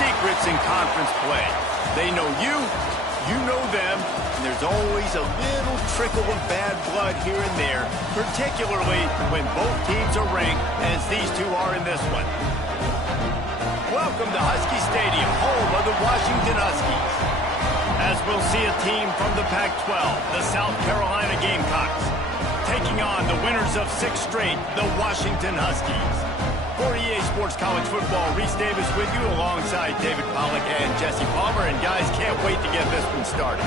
secrets in conference play. They know you, you know them, and there's always a little trickle of bad blood here and there, particularly when both teams are ranked, as these two are in this one. Welcome to Husky Stadium, home of the Washington Huskies. As we'll see a team from the Pac-12, the South Carolina Gamecocks, taking on the winners of 6 straight, the Washington Huskies. For EA Sports College Football, Reese Davis with you alongside David Pollack and Jesse Palmer. And guys, can't wait to get this one started.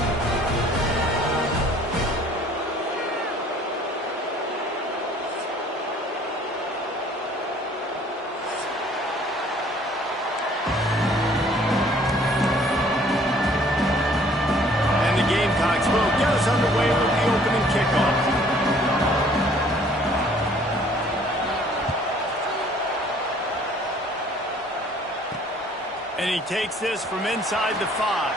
And the Gamecocks will get us underway with the opening kickoff. And he takes this from inside the 5.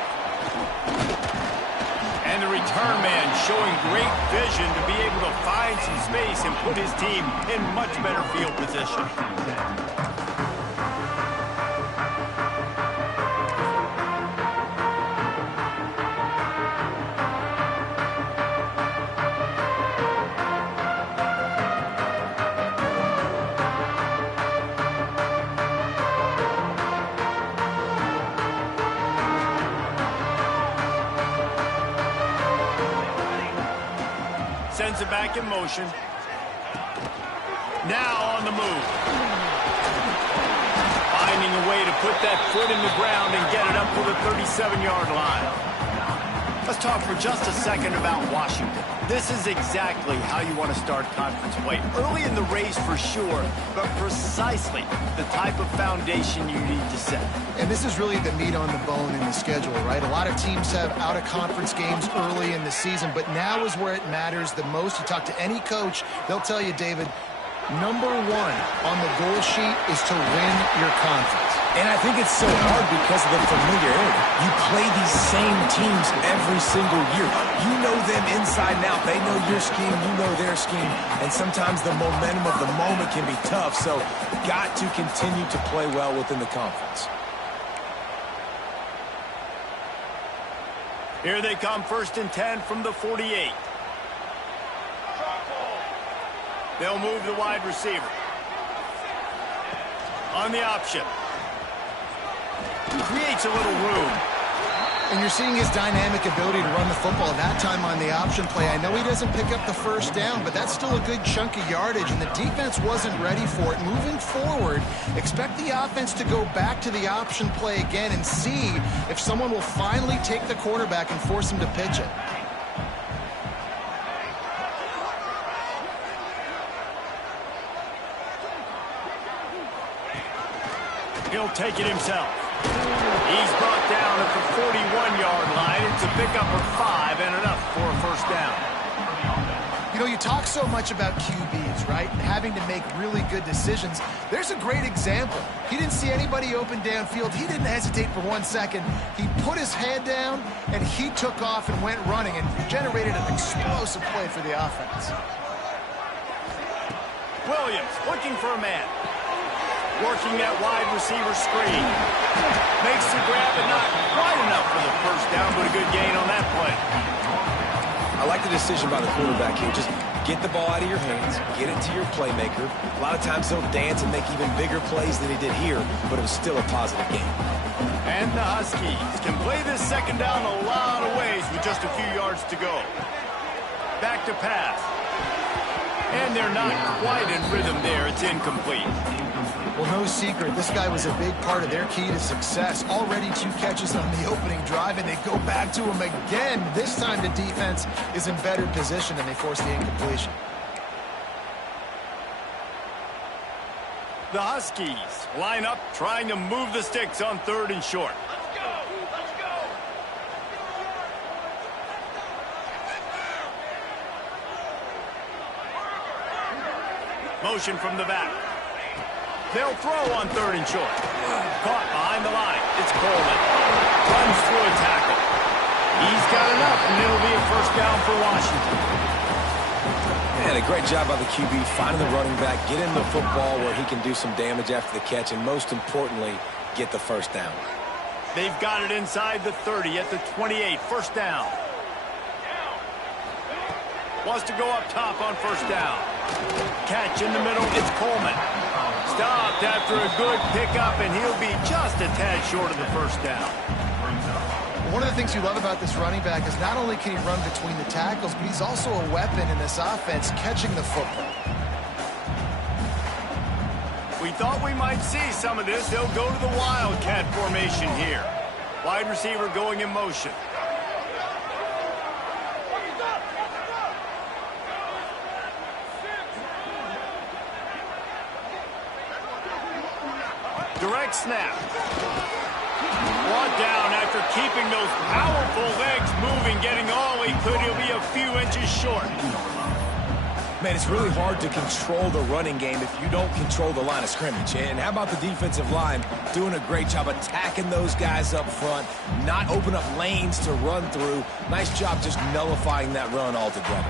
And the return man showing great vision to be able to find some space and put his team in much better field position. Sends it back in motion. Now on the move. Finding a way to put that foot in the ground and get it up to the 37-yard line. Let's talk for just a second about Washington. This is exactly how you want to start conference play. Early in the race for sure, but precisely the type of foundation you need to set. And this is really the meat on the bone in the schedule, right? A lot of teams have out-of-conference games early in the season, but now is where it matters the most. You talk to any coach, they'll tell you, David, number 1 on the goal sheet is to win your conference. And I think it's so hard because of the familiarity. You play these same teams every single year. You know them inside and out. They know your scheme, you know their scheme. And sometimes the momentum of the moment can be tough. So got to continue to play well within the conference. Here they come, 1st and 10 from the 48. They'll move the wide receiver. On the option. Creates a little room. And you're seeing his dynamic ability to run the football. That time on the option play, I know he doesn't pick up the first down, but that's still a good chunk of yardage, and the defense wasn't ready for it. Moving forward, expect the offense to go back to the option play again and see if someone will finally take the quarterback and force him to pitch it. He'll take it himself. He's brought down at the 41-yard line. It's a pickup of 5 and enough for a first down. You know, you talk so much about QBs, right? Having to make really good decisions. There's a great example. He didn't see anybody open downfield. He didn't hesitate for 1 second. He put his head down, and he took off and went running and generated an explosive play for the offense. Williams looking for a man. Working that wide receiver screen. Makes the grab, but not quite enough for the first down, but a good gain on that play. I like the decision by the quarterback here. Just get the ball out of your hands, get it to your playmaker. A lot of times he'll dance and make even bigger plays than he did here, but it was still a positive game. And the Huskies can play this second down a lot of ways with just a few yards to go. Back to pass. And they're not quite in rhythm there. It's incomplete. Well, no secret, this guy was a big part of their key to success. Already 2 catches on the opening drive, and they go back to him again. This time the defense is in better position, and they force the incompletion. The Huskies line up, trying to move the sticks on 3rd and short. Let's go! Let's go! Motion from the back. They'll throw on 3rd and short. Caught behind the line. It's Coleman. Runs through a tackle. He's got enough, and it'll be a first down for Washington. And a great job by the QB finding the running back, get him the football where he can do some damage after the catch, and most importantly, get the first down. They've got it inside the 30 at the 28. First down. Wants to go up top on first down. Catch in the middle. It's Coleman. Stopped after a good pickup, and he'll be just a tad short of the first down. One of the things you love about this running back is not only can he run between the tackles, but he's also a weapon in this offense catching the football. We thought we might see some of this. They'll go to the Wildcat formation here. Wide receiver going in motion. Direct snap. Brought down after keeping those powerful legs moving, getting all he could. He'll be a few inches short. Man, it's really hard to control the running game if you don't control the line of scrimmage. And how about the defensive line doing a great job attacking those guys up front, not open up lanes to run through. Nice job just nullifying that run altogether.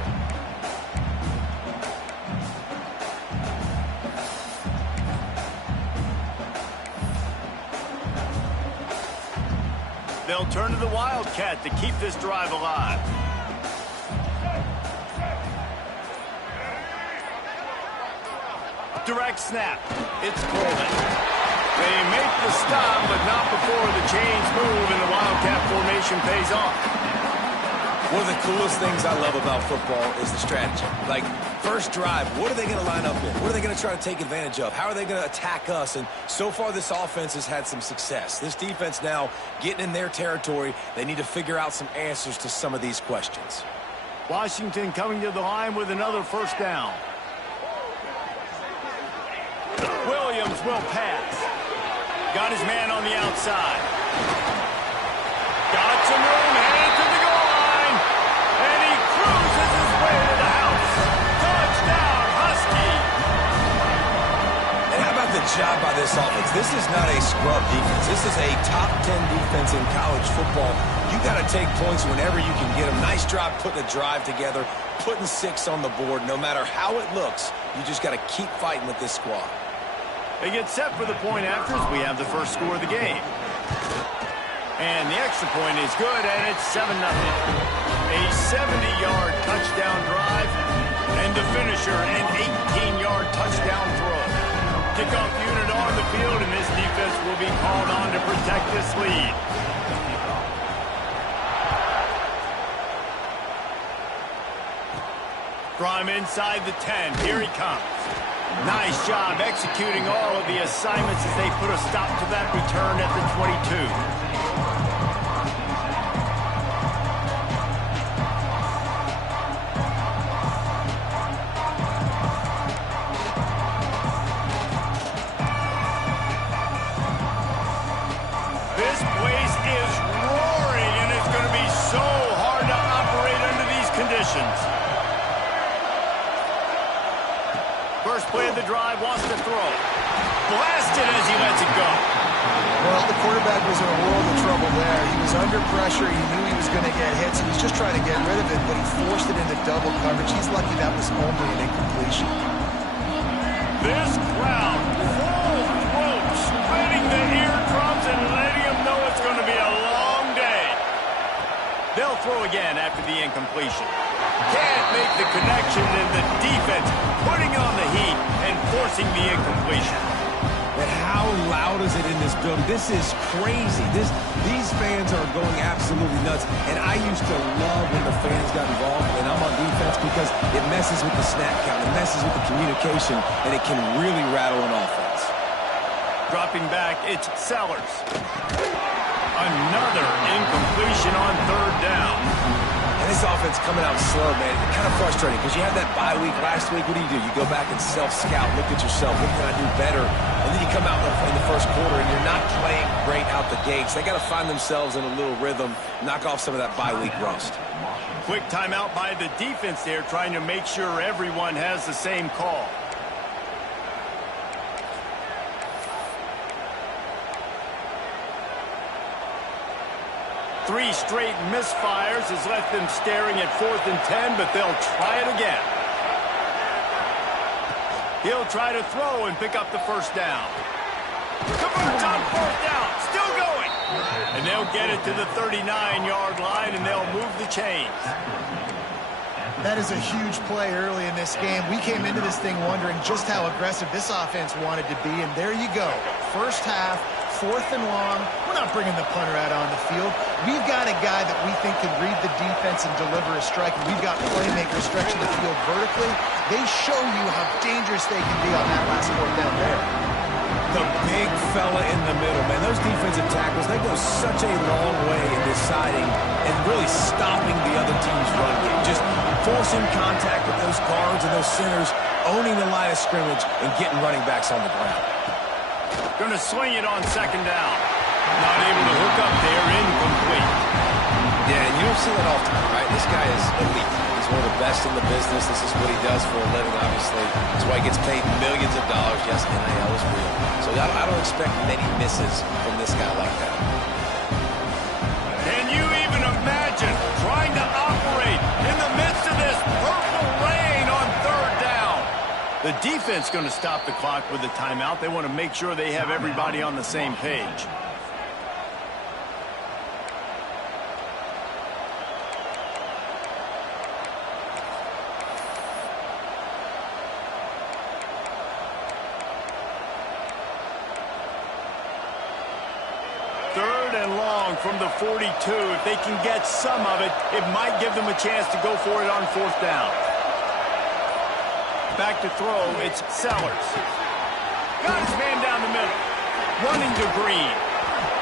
They'll turn to the Wildcat to keep this drive alive. Direct snap. It's Coleman. They make the stop, but not before the chains move and the Wildcat formation pays off. One of the coolest things I love about football is the strategy. Like, first drive, what are they going to line up in? What are they going to try to take advantage of? How are they going to attack us? And so far, this offense has had some success. This defense now getting in their territory. They need to figure out some answers to some of these questions. Washington coming to the line with another first down. Williams will pass. Got his man on the outside. Got some room, headed to the goal line. And he cruises his way to the house. Touchdown, Husky. And how about the job by this offense? This is not a scrub defense. This is a top 10 defense in college football. You got to take points whenever you can get them. Nice job putting a drive together, putting 6 on the board. No matter how it looks, you just got to keep fighting with this squad. They get set for the point after as we have the first score of the game. And the extra point is good, and it's 7-0. A 70-yard touchdown drive, and the finisher, an 18-yard touchdown throw. Kickoff unit on the field, and this defense will be called on to protect this lead. From inside the 10, here he comes. Nice job executing all of the assignments as they put a stop to that return at the 22. This place is roaring, and it's going to be so hard to operate under these conditions. First play of the drive, wants to throw. Blasted as he lets it go. Well, the quarterback was in a world of trouble there. He was under pressure. He knew he was going to get hit, so he was just trying to get rid of it, but he forced it into double coverage. He's lucky that was only an incompletion. This crowd, full throat, spreading the eardrums and letting them know it's going to be a long day. They'll throw again after the incompletion. Can't make the connection, and the defense putting on the heat and forcing the incompletion. And how loud is it in this building? This is crazy. These fans are going absolutely nuts. And I used to love when the fans got involved, and I'm on defense, because it messes with the snap count, it messes with the communication, and it can really rattle an offense. Dropping back, it's Sellers. Another incompletion on third down. And this offense coming out slow, man. It's kind of frustrating because you had that bye week last week. What do? You go back and self-scout, look at yourself. What can I do better? And then you come out in the first quarter and you're not playing great out the gates. They got to find themselves in a little rhythm, knock off some of that bye week rust. Quick timeout by the defense there, trying to make sure everyone has the same call. Three straight misfires has left them staring at 4th and 10, but they'll try it again. He'll try to throw and pick up the first down. Converts on 4th down, still going. And they'll get it to the 39-yard line, and they'll move the chains. That is a huge play early in this game. We came into this thing wondering just how aggressive this offense wanted to be, and there you go. First half, 4th and long. We're not bringing the punter out on the field. We've got a guy that we think can read the defense and deliver a strike, and we've got playmakers stretching the field vertically. They show you how dangerous they can be on that last 4th down there. The big fella in the middle, man. Those defensive tackles, they go such a long way in deciding and really stopping the other team's run game. Just forcing contact with those guards and those centers, owning the line of scrimmage, and getting running backs on the ground. Going to swing it on 2nd down. Not able to hook up there, incomplete. Yeah, and you don't see that often, right? This guy is elite. He's one of the best in the business. This is what he does for a living, obviously. That's why he gets paid millions of dollars. Yes, NIL is real. So I don't expect many misses from this guy like that. Can you even imagine trying to operate in the midst of this purple rain on 3rd down? The defense going to stop the clock with a timeout. They want to make sure they have everybody on the same page. From the 42, if they can get some of it, it might give them a chance to go for it on 4th down. Back to throw, it's Sellers. Got his man down the middle. Running to Green.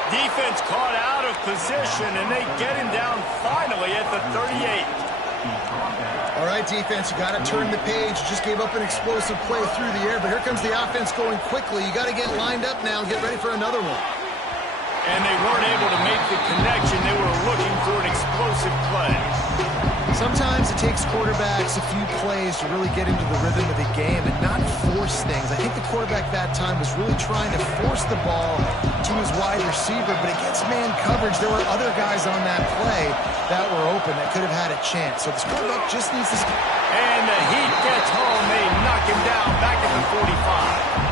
Defense caught out of position, and they get him down finally at the 38. All right, defense, you got to turn the page. Just gave up an explosive play through the air, but here comes the offense going quickly. You got to get lined up now and get ready for another one. And they weren't able to make the connection. They were looking for an explosive play. Sometimes it takes quarterbacks a few plays to really get into the rhythm of the game and not force things. I think the quarterback that time was really trying to force the ball to his wide receiver, but against man coverage, there were other guys on that play that were open that could have had a chance. So this quarterback just needs to... And the heat gets home. They knock him down back at the 45.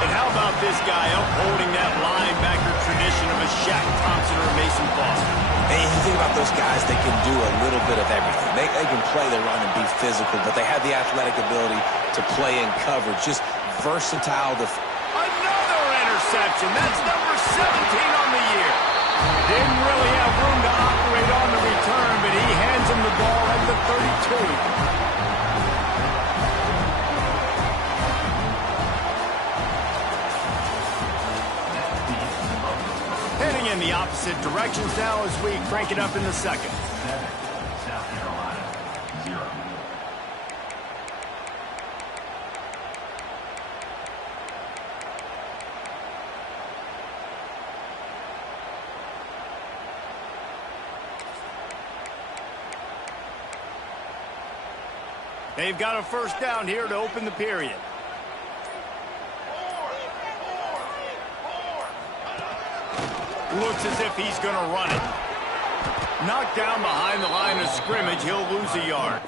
And how about this guy upholding that linebacker tradition of a Shaq Thompson or a Mason Foster? And you think about those guys, they can do a little bit of everything. They can play the run and be physical, but they have the athletic ability to play in coverage. Just versatile. Another interception. That's number 17 on the year. Didn't really have room to operate on the return, but he hands him the ball at the 32. Heading in the opposite directions now as we crank it up in the 2nd. South Carolina, 0. They've got a 1st down here to open the period. Looks as if he's going to run it. Knocked down behind the line of scrimmage. He'll lose a yard.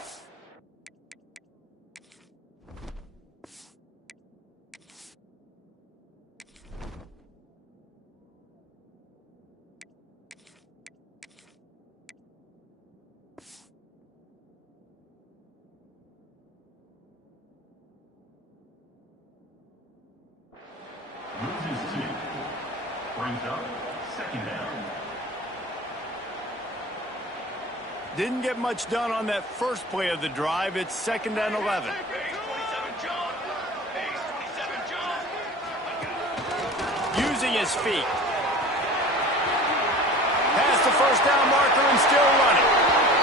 Loses 2. Brings up 2nd down. Didn't get much done on that first play of the drive. It's 2nd and 11. Using his feet. Past the 1st down marker and still running.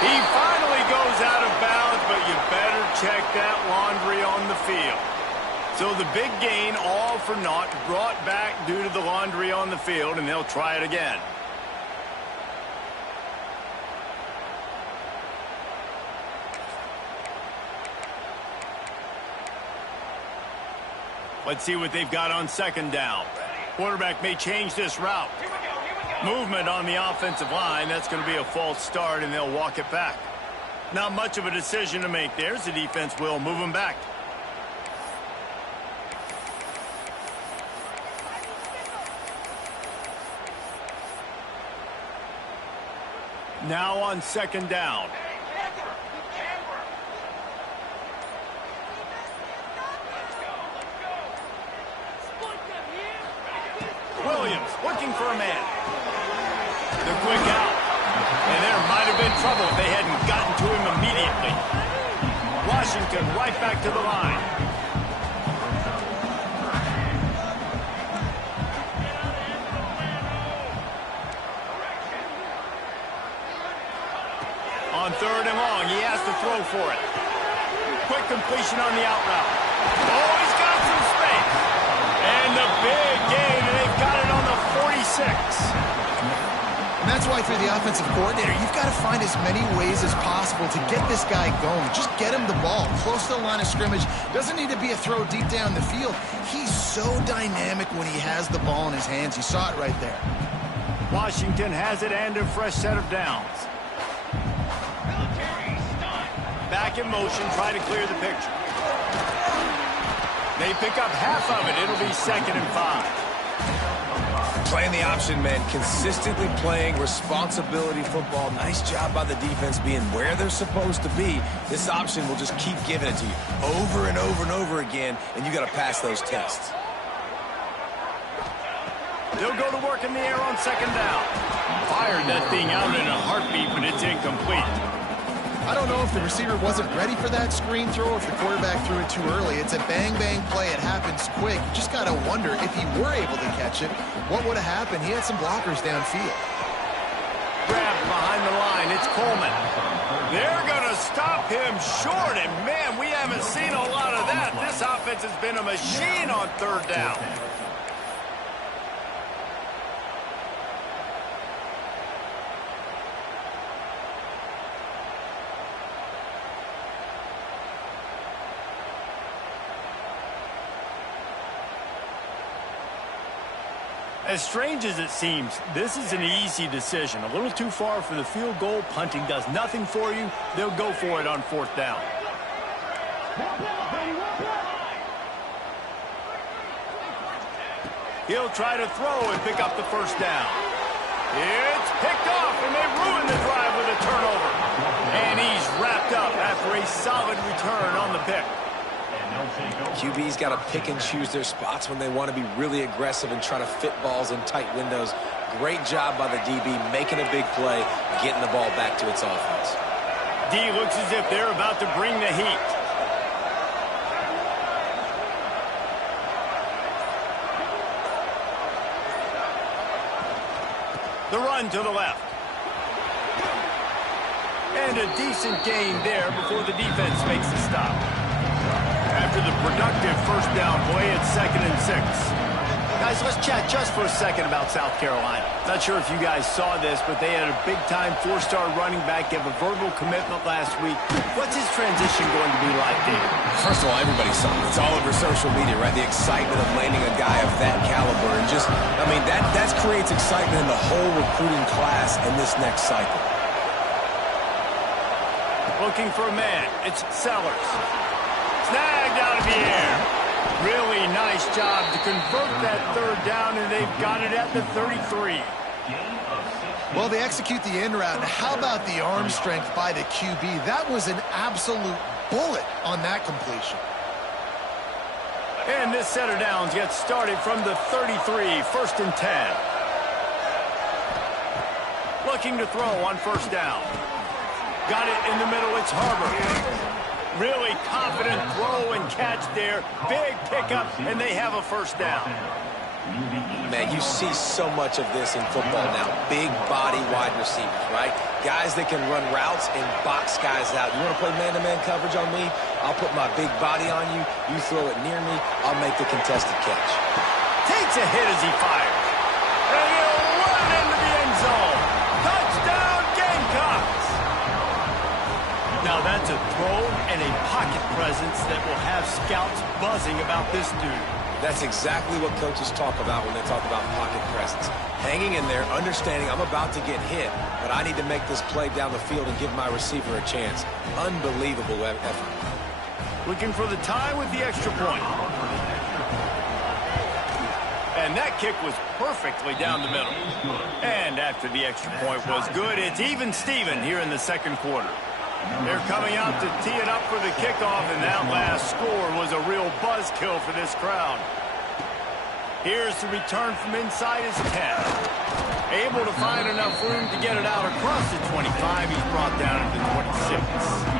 He finally goes out of bounds, but you better check that laundry on the field. So the big gain, all for naught, brought back due to the laundry on the field, and they'll try it again. Let's see what they've got on 2nd down. Quarterback may change this route. Movement on the offensive line. That's going to be a false start, and they'll walk it back. Not much of a decision to make there, as the defense will move him back. Now on second down. Williams looking for a man. The quick out. And there might have been trouble if they hadn't gotten to him immediately. Washington right back to the line. On third and long, he has to throw for it. Quick completion on the out route. Oh, he's got some space. And the big gain, and they've got it on the 46. And that's why, for the offensive coordinator, you've got to find as many ways as possible to get this guy going. Just get him the ball close to the line of scrimmage. Doesn't need to be a throw deep down the field. He's so dynamic when he has the ball in his hands. You saw it right there. Washington has it and a fresh set of downs. Back in motion, try to clear the picture. They pick up half of it. It'll be 2nd and 5. Playing the option, man. Consistently playing responsibility football. Nice job by the defense being where they're supposed to be. This option will just keep giving it to you over and over and over again, and you got to pass those tests. They'll go to work in the air on second down. Fired that thing out in a heartbeat, but it's incomplete. I don't know if the receiver wasn't ready for that screen throw or if the quarterback threw it too early. It's a bang-bang play. It happens quick. You just got to wonder if he were able to catch it, what would have happened? He had some blockers downfield. Grabbed behind the line. It's Coleman. They're going to stop him short, and, man, we haven't seen a lot of that. This offense has been a machine on third down. As strange as it seems, this is an easy decision. A little too far for the field goal. Punting does nothing for you. They'll go for it on 4th down. He'll try to throw and pick up the first down. It's picked off, and they ruin the drive with a turnover. And he's wrapped up after a solid return on the pick. QB's got to pick and choose their spots when they want to be really aggressive and try to fit balls in tight windows. Great job by the DB making a big play, getting the ball back to its offense. D looks as if they're about to bring the heat. The run to the left. And a decent gain there before the defense makes the stop. After the productive first down play, it's 2nd and 6. Guys, let's chat just for a second about South Carolina. Not sure if you guys saw this, but they had a big-time 4-star running back give a verbal commitment last week. What's his transition going to be like, David? First of all, everybody saw it. It's all over social media, right? The excitement of landing a guy of that caliber. And just, I mean, that creates excitement in the whole recruiting class in this next cycle. Looking for a man. It's Sellers. Snagged out of the air. Really nice job to convert that third down, and they've got it at the 33. Well, they execute the end route. How about the arm strength by the QB? That was an absolute bullet on that completion. And this set of downs gets started from the 33, 1st and 10. Looking to throw on first down. Got it in the middle. It's Harbor. Really confident throw and catch there. Big pickup, and they have a first down. Man, you see so much of this in football now. Big body wide receivers, right? Guys that can run routes and box guys out. You want to play man-to-man coverage on me? I'll put my big body on you. You throw it near me, I'll make the contested catch. Takes a hit as he fires. And he'll run into the end zone. Touchdown, Gamecocks! Now that's a throw and a pocket presence that will have scouts buzzing about this dude. That's exactly what coaches talk about when they talk about pocket presence. Hanging in there, understanding I'm about to get hit, but I need to make this play down the field and give my receiver a chance. Unbelievable effort. Looking for the tie with the extra point. And that kick was perfectly down the middle. And after the extra point was good, it's even Steven here in the second quarter. They're coming out to tee it up for the kickoff, and that last score was a real buzzkill for this crowd. Here's the return from inside his 10. Able to find enough room to get it out across the 25. He's brought down to the 26.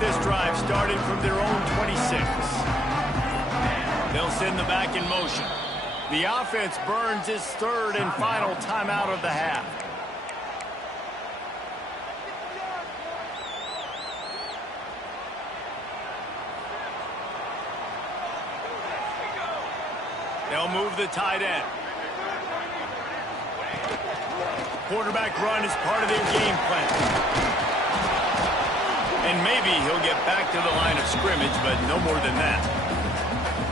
This drive started from their own 26. They'll send the back in motion. The offense burns its third and final timeout of the half. They'll move the tight end. Quarterback run is part of their game plan. And maybe he'll get back to the line of scrimmage, but no more than that.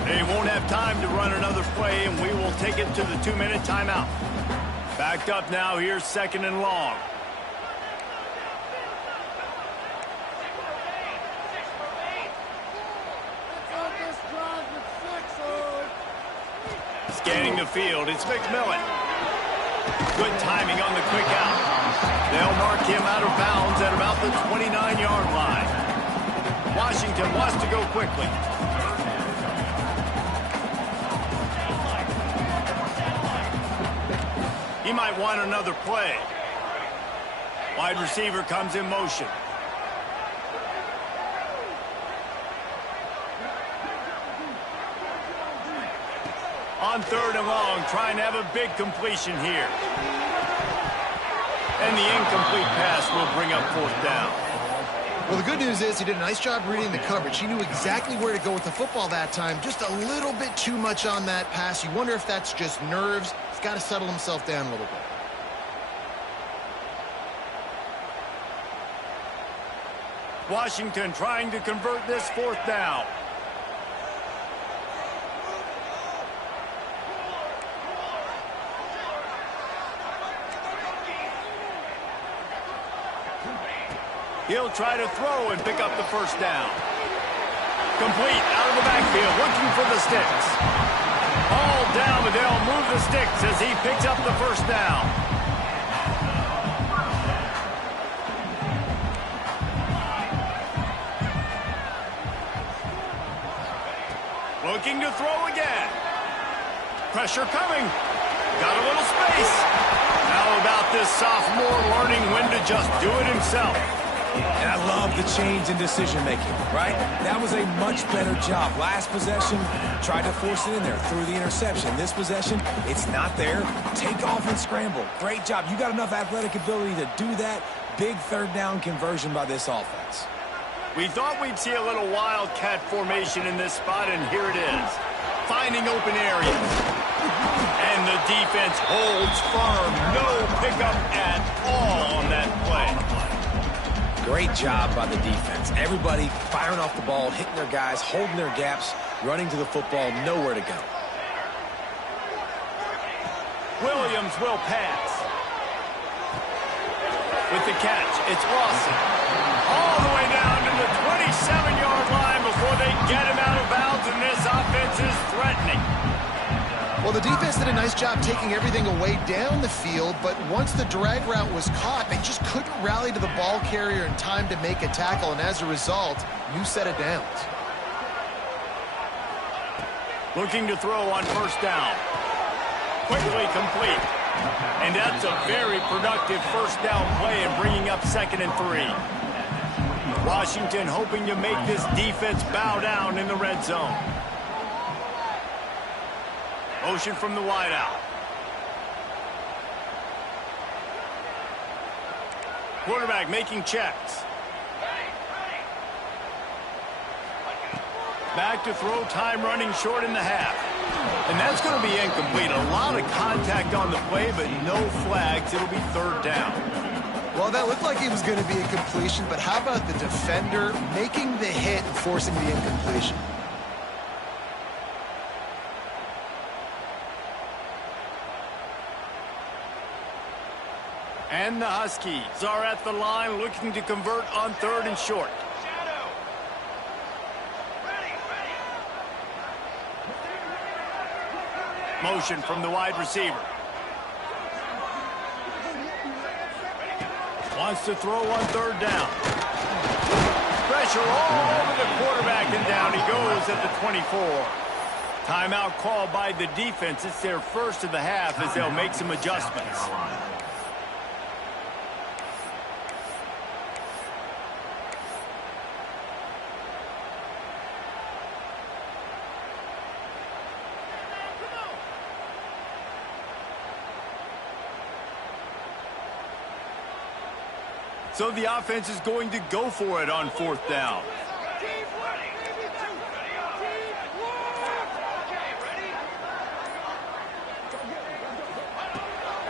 They won't have time to run another play, and we will take it to the 2-minute timeout. Backed up now, here's second and long. Scanning the field, it's McMillan. Good timing on the quick out. They'll mark him out of bounds at about the 29-yard line. Washington wants to go quickly. He might want another play. Wide receiver comes in motion. On third and long, trying to have a big completion here. And the incomplete pass will bring up fourth down. Well, the good news is he did a nice job reading the coverage. He knew exactly where to go with the football that time. Just a little bit too much on that pass. You wonder if that's just nerves. He's got to settle himself down a little bit. Washington trying to convert this fourth down. He'll try to throw and pick up the first down. Complete out of the backfield, looking for the sticks. All down, but they'll move the sticks as he picks up the first down. Looking to throw again. Pressure coming. Got a little space. How about this sophomore learning when to just do it himself? And I love the change in decision-making, right? That was a much better job. Last possession, tried to force it in there, threw the interception. This possession, it's not there. Take off and scramble. Great job. You got enough athletic ability to do that. Big third down conversion by this offense. We thought we'd see a little wildcat formation in this spot, and here it is. Finding open areas. And the defense holds firm. No pickup at all on that play. Great job by the defense. Everybody firing off the ball, hitting their guys, holding their gaps, running to the football, nowhere to go. Williams will pass. With the catch, it's Lawson. All the way down to the 27-yard line before they get him out of bounds, and this offense is threatening. Well, the defense did a nice job taking everything away down the field, but once the drag route was caught, they just couldn't rally to the ball carrier in time to make a tackle, and as a result, new set of downs. Looking to throw on first down. Quickly complete. And that's a very productive first down play and bringing up 2nd and 3. Washington hoping to make this defense bow down in the red zone. Motion from the wideout. Quarterback making checks. Back to throw, time running short in the half. And that's going to be incomplete. A lot of contact on the play, but no flags. It'll be third down. Well, that looked like it was going to be a completion, but how about the defender making the hit and forcing the incompletion? And the Huskies are at the line looking to convert on 3rd and short. Motion from the wide receiver. Wants to throw on 3rd down. Pressure all over the quarterback, and down he goes at the 24. Timeout called by the defense. It's their first of the half as they'll make some adjustments. So the offense is going to go for it on 4th down.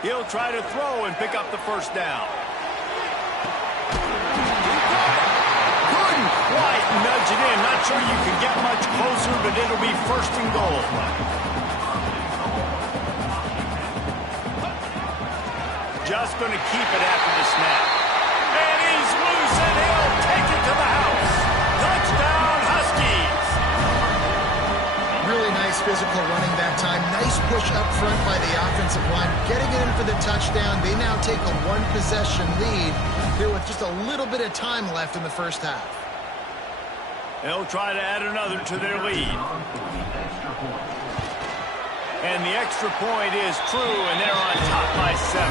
He'll try to throw and pick up the 1st down. Couldn't quite nudge it in. Not sure you can get much closer, but it'll be 1st and goal. Just going to keep it after the snap. And he's loose, and he'll take it to the house. Touchdown, Huskies. Really nice physical running that time. Nice push up front by the offensive line. Getting it in for the touchdown. They now take a 1-possession lead here with just a little bit of time left in the 1st half. They'll try to add another to their lead. And the extra point is true, and they're on top by 7.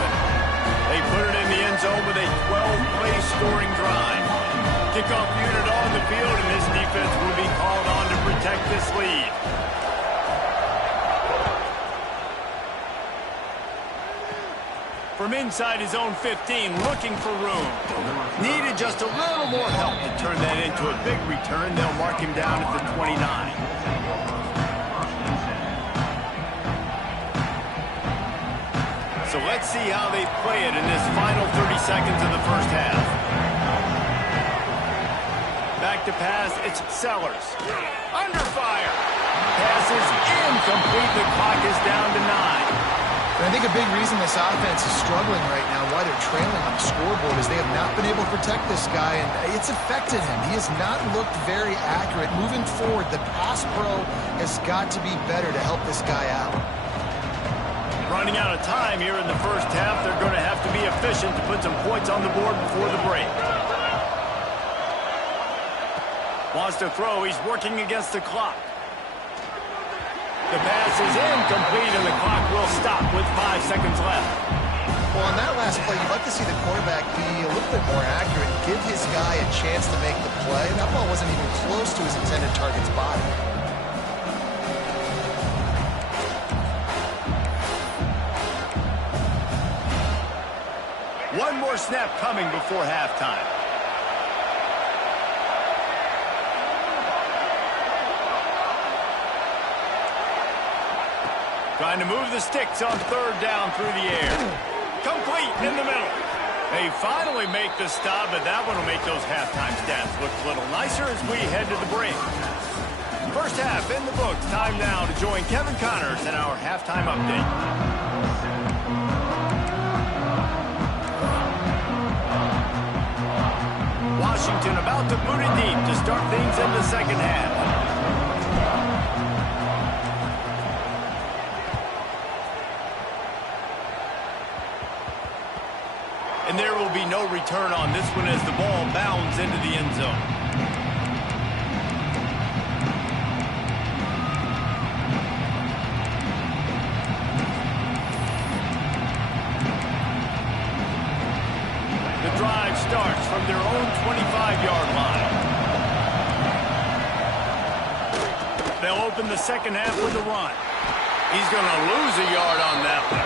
They put it in the end zone with a 12-play scoring drive. Kickoff unit on the field, and this defense will be called on to protect this lead. From inside his own 15, looking for room. Needed just a little more help to turn that into a big return. They'll mark him down at the 29. So let's see how they play it in this final 30 seconds of the 1st half. Back to pass, it's Sellers. Under fire. Pass is incomplete. The clock is down to 9. And I think a big reason this offense is struggling right now, why they're trailing on the scoreboard, is they have not been able to protect this guy, and it's affected him. He has not looked very accurate. Moving forward, the pass pro has got to be better to help this guy out. Running out of time here in the 1st half. They're going to have to be efficient to put some points on the board before the break. Wants to throw. He's working against the clock. The pass is incomplete, and the clock will stop with 5 seconds left. Well, on that last play, you'd like to see the quarterback be a little bit more accurate, give his guy a chance to make the play. That ball wasn't even close to his intended target's body. One more snap coming before halftime. Trying to move the sticks on 3rd down through the air. Complete in the middle. They finally make the stop, but that one will make those halftime stats look a little nicer as we head to the break. 1st half in the books. Time now to join Kevin Connors in our halftime update. Washington about to boot it deep to start things in the 2nd half. And there will be no return on this one as the ball bounds into the end zone. The drive starts from their own 25-yard line. They'll open the 2nd half with a run. He's going to lose a yard on that one.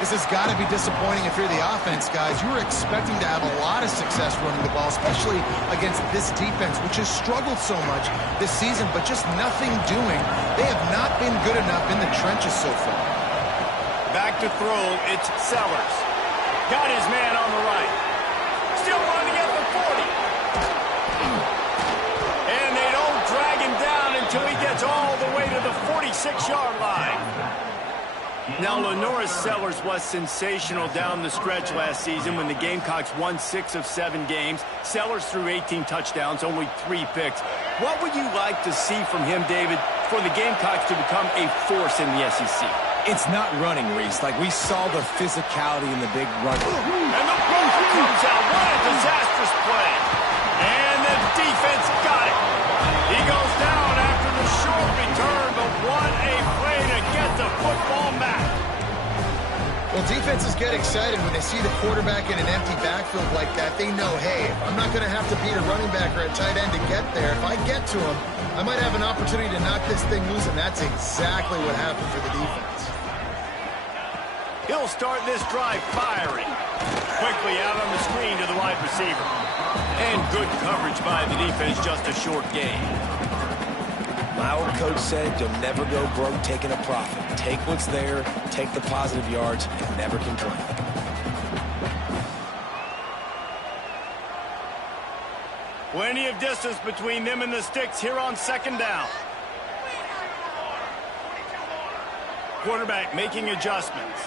This has got to be disappointing if you're the offense, guys. You were expecting to have a lot of success running the ball, especially against this defense, which has struggled so much this season, but just nothing doing. They have not been good enough in the trenches so far. Back to throw, it's Sellers. Got his man on the right. Still running at the 40. And they don't drag him down until he gets all the way to the 46-yard line. Now, LaNorris Sellers was sensational down the stretch last season when the Gamecocks won 6 of 7 games. Sellers threw 18 touchdowns, only 3 picks. What would you like to see from him, David, for the Gamecocks to become a force in the SEC? It's not running, Reese. Like, we saw the physicality in the big run. And the ball comes out. What a disastrous play. And the defense got it. He goes down after the short return, but what a play to get the football back. Well, defenses get excited when they see the quarterback in an empty backfield like that. They know, hey, I'm not going to have to beat a running back or a tight end to get there. If I get to him, I might have an opportunity to knock this thing loose, and that's exactly what happened for the defense. He'll start this drive firing. Quickly out on the screen to the wide receiver. And good coverage by the defense, just a short gain. My old coach said you'll never go broke taking a profit. Take what's there, take the positive yards, and never complain. Plenty of distance between them and the sticks here on second down. Quarterback making adjustments.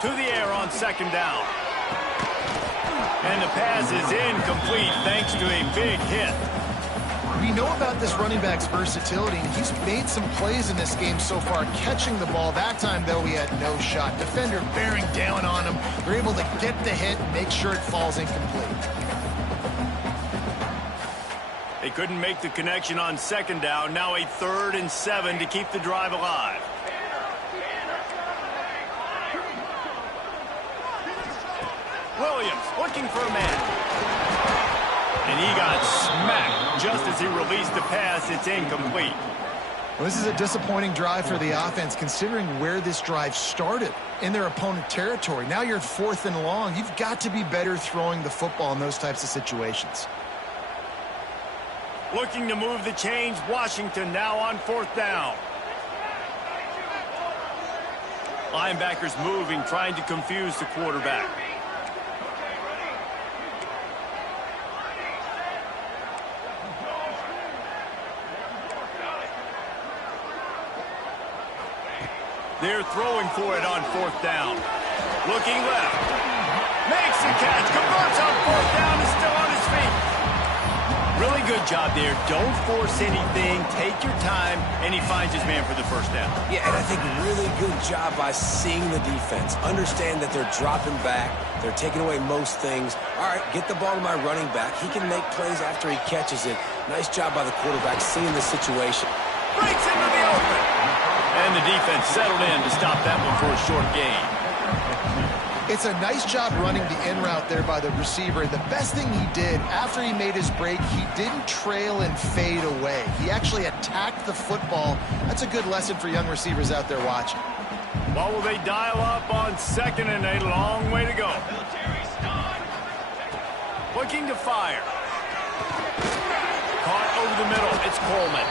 To the air on second down. And the pass is incomplete thanks to a big hit. We know about this running back's versatility, and he's made some plays in this game so far, catching the ball. That time, though, he had no shot. Defender bearing down on him. They're able to get the hit and make sure it falls incomplete. They couldn't make the connection on second down. Now a 3rd and 7 to keep the drive alive. Williams looking for a man. And he got smacked just as he released the pass. It's incomplete. Well, this is a disappointing drive for the offense, considering where this drive started, in their opponent territory. Now you're at 4th and long. You've got to be better throwing the football in those types of situations. Looking to move the chains. Washington now on 4th down. Linebackers moving, trying to confuse the quarterback. They're throwing for it on 4th down. Looking left. Makes the catch. Converts on 4th down. Is still on his feet. Really good job there. Don't force anything. Take your time. And he finds his man for the 1st down. Yeah, and I think really good job by seeing the defense. Understand that they're dropping back. They're taking away most things. All right, get the ball to my running back. He can make plays after he catches it. Nice job by the quarterback seeing the situation. Breaks into the open. And the defense settled in to stop that one for a short gain. It's a nice job running the in route there by the receiver. The best thing he did after he made his break, he didn't trail and fade away. He actually attacked the football. That's a good lesson for young receivers out there watching. Well, will they dial up on 2nd and a long way to go? Looking to fire. Caught over the middle. It's Coleman.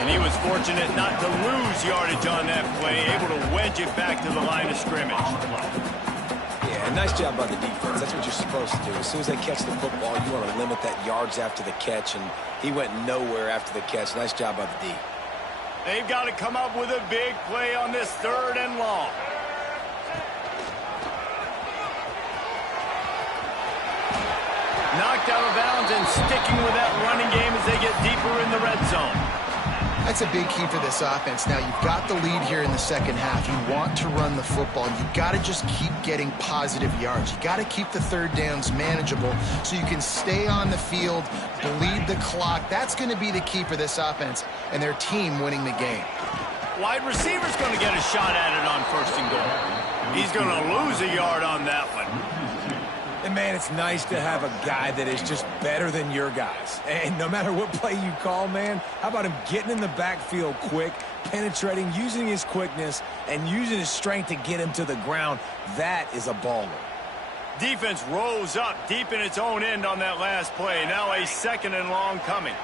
And he was fortunate not to lose yardage on that play, able to wedge it back to the line of scrimmage. Yeah, nice job by the defense. That's what you're supposed to do. As soon as they catch the football, you want to limit that yards after the catch, and he went nowhere after the catch. Nice job by the D. They've got to come up with a big play on this 3rd and long. Knocked out of bounds and sticking with that running game as they get deeper in the red zone. That's a big key for this offense. Now, you've got the lead here in the 2nd half. You want to run the football. You've got to just keep getting positive yards. You've got to keep the 3rd downs manageable so you can stay on the field, bleed the clock. That's going to be the key for this offense and their team winning the game. Wide receiver's going to get a shot at it on 1st and goal. He's going to lose a yard on that one. And, man, it's nice to have a guy that is just better than your guys. And no matter what play you call, man, how about him getting in the backfield quick, penetrating, using his quickness, and using his strength to get him to the ground? That is a baller. Defense rose up deep in its own end on that last play. Now a 2nd and long coming.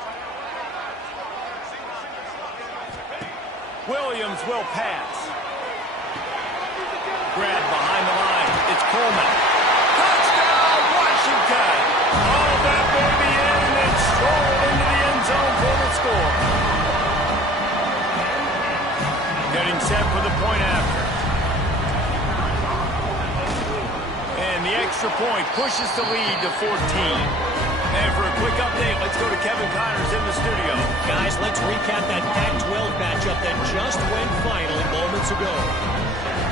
Williams will pass. Grabbed behind the Coleman. Touchdown, Washington! All that baby in and stroll into the end zone for the score. Getting set for the point after. And the extra point pushes the lead to 14. And for a quick update, let's go to Kevin Connors in the studio. Guys, let's recap that Pac-12 matchup that just went final moments ago.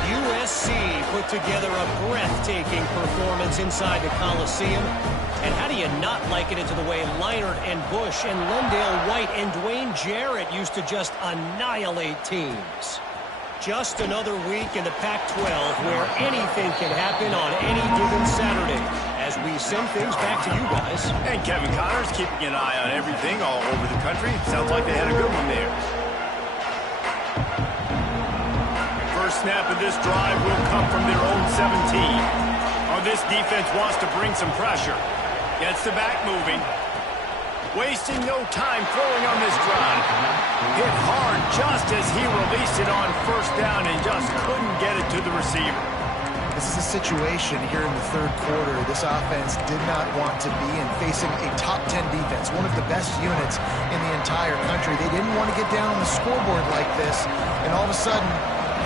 USC put together a breathtaking performance inside the Coliseum. And how do you not liken it to the way Leinart and Bush and Lendale White and Dwayne Jarrett used to just annihilate teams? Just another week in the Pac-12 where anything can happen on any given Saturday as we send things back to you guys. And Kevin Connors keeping an eye on everything all over the country. Sounds like they had a good one there. First snap of this drive will come from their own 17. Oh, this defense wants to bring some pressure. Gets the back moving. Wasting no time throwing on this drive. Hit hard just as he released it on first down and just couldn't get it to the receiver. This is a situation here in the third quarter this offense did not want to be in, facing a top 10 defense, one of the best units in the entire country. They didn't want to get down on the scoreboard like this and all of a sudden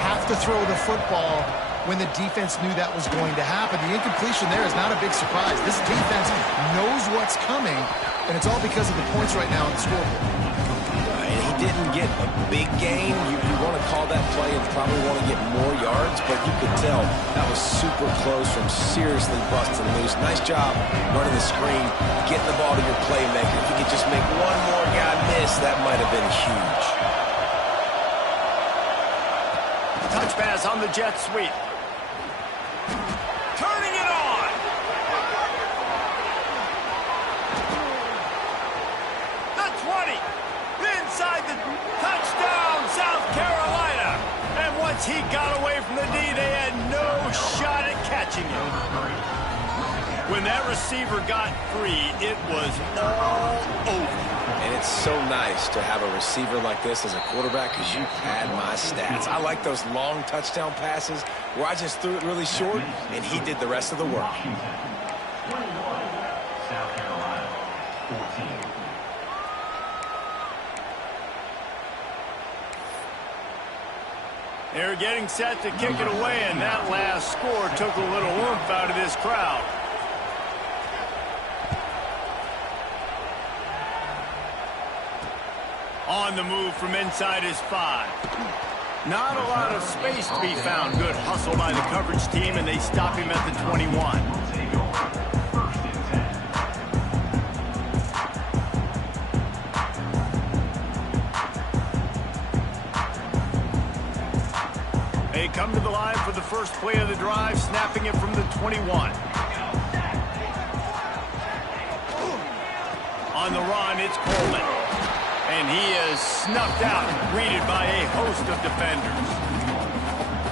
have to throw the football when the defense knew that was going to happen. The incompletion there is not a big surprise. This defense knows what's coming, and it's all because of the points right now on the scoreboard. And he didn't get a big gain. You want to call that play and probably want to get more yards, but you could tell that was super close from seriously busting loose. Nice job running the screen, getting the ball to your playmaker. If you could just make one more guy miss, that might have been huge. Touch pass on the jet sweep. Turning it on. The 20. Inside the touchdown, South Carolina. And once he got away from the D, they had no shot at catching him. When that receiver got free, it was all over. And it's so nice to have a receiver like this as a quarterback because you pad my stats. I like those long touchdown passes where I just threw it really short and he did the rest of the work. South Carolina, 14. They're getting set to kick it away, and that last score took a little oomph out of this crowd. On the move from inside his 5. Not a lot of space to be found. Good hustle by the coverage team, and they stop him at the 21. Take over. First and 10. They come to the line for the first play of the drive, snapping it from the 21. On the run, it's Coleman. And he is snuffed out, greeted by a host of defenders.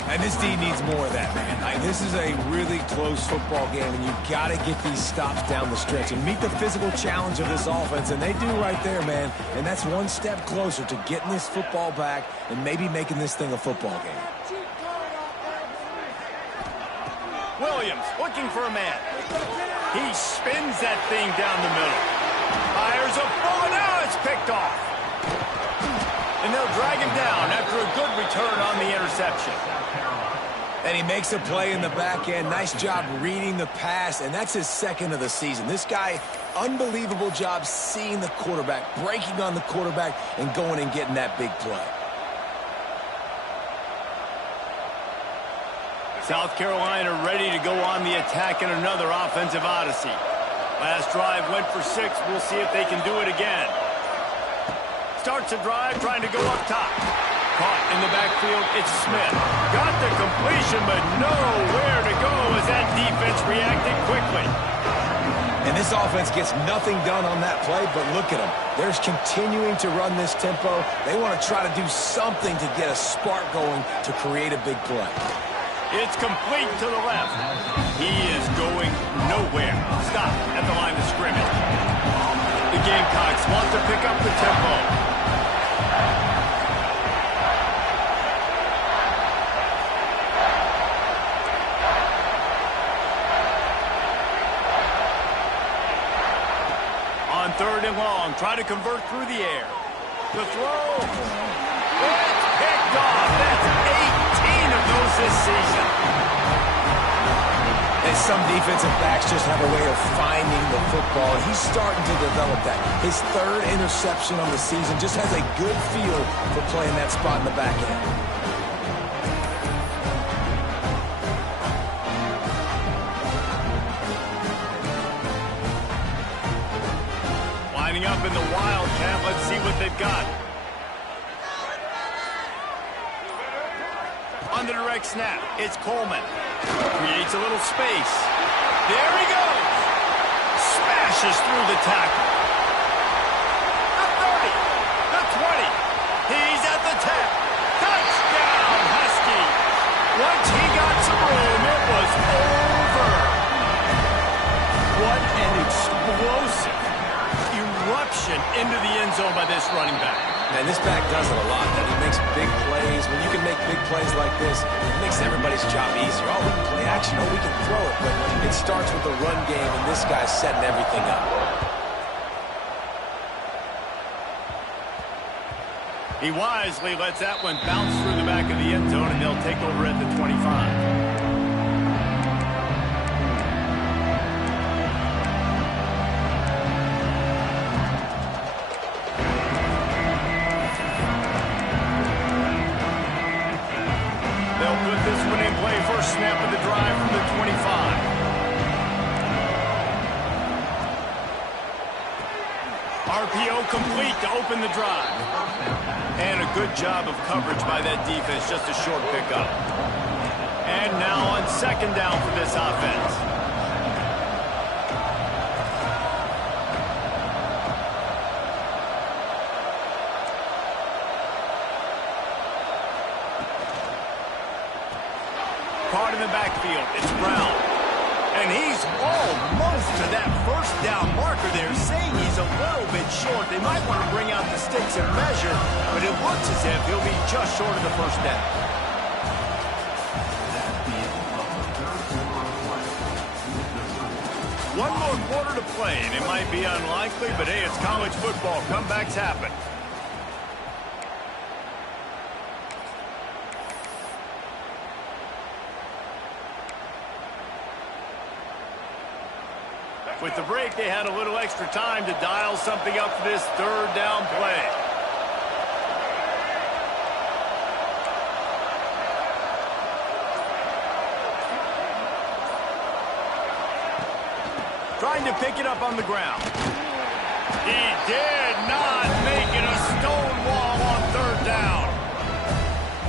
And this D needs more of that, man. This is a really close football game, and you've got to get these stops down the stretch and meet the physical challenge of this offense, and they do right there, man. And that's one step closer to getting this football back and maybe making this thing a football game. Williams looking for a man. He spins that thing down the middle. Fires a bullet. Now it's picked off. And they'll drag him down after a good return on the interception. And he makes a play in the back end. Nice job reading the pass, and that's his second of the season. This guy, unbelievable job seeing the quarterback, breaking on the quarterback, and going and getting that big play. South Carolina ready to go on the attack in another offensive odyssey. Last drive went for 6. We'll see if they can do it again. Starts a drive trying to go up top. Caught in the backfield, it's Smith. Got the completion, but nowhere to go as that defense reacted quickly. And this offense gets nothing done on that play, but look at them. They're continuing to run this tempo. They want to try to do something to get a spark going to create a big play. It's complete to the left. He is going nowhere. Stop at the line of scrimmage. The Gamecocks want to pick up the tempo. and long. Try to convert through the air. The throw. It's picked off. That's 18 of those this season. And some defensive backs just have a way of finding the football, and he's starting to develop that. His third interception on the season, just has a good feel for playing that spot in the back end. Up in the Wildcat. Let's see what they've got. On the direct snap, it's Coleman. Creates a little space. There he goes. Smashes through the tackle. The 30. The 20. He's at the 10. Touchdown, Husky. Once he got some room, it was over. What an explosive eruption into the end zone by this running back. And this back does it a lot. That he makes big plays. When you can make big plays like this, it makes everybody's job easier. Oh, we can play action. Oh, we can throw it. But it starts with the run game, and this guy's setting everything up. He wisely lets that one bounce through the back of the end zone, and they'll take over at the 25. Snap of the drive from the 25. RPO complete to open the drive. And a good job of coverage by that defense, just a short pickup. And now on second down for this offense. Caught in the backfield, it's Brown. And he's almost to that first down marker there, saying he's a little bit short. They might want to bring out the sticks and measure, but it looks as if he'll be just short of the first down. One more quarter to play, and it might be unlikely, but hey, it's college football. Comebacks happen. With the break, they had a little extra time to dial something up for this third down play. Trying to pick it up on the ground. He did not make it a stone wall on third down.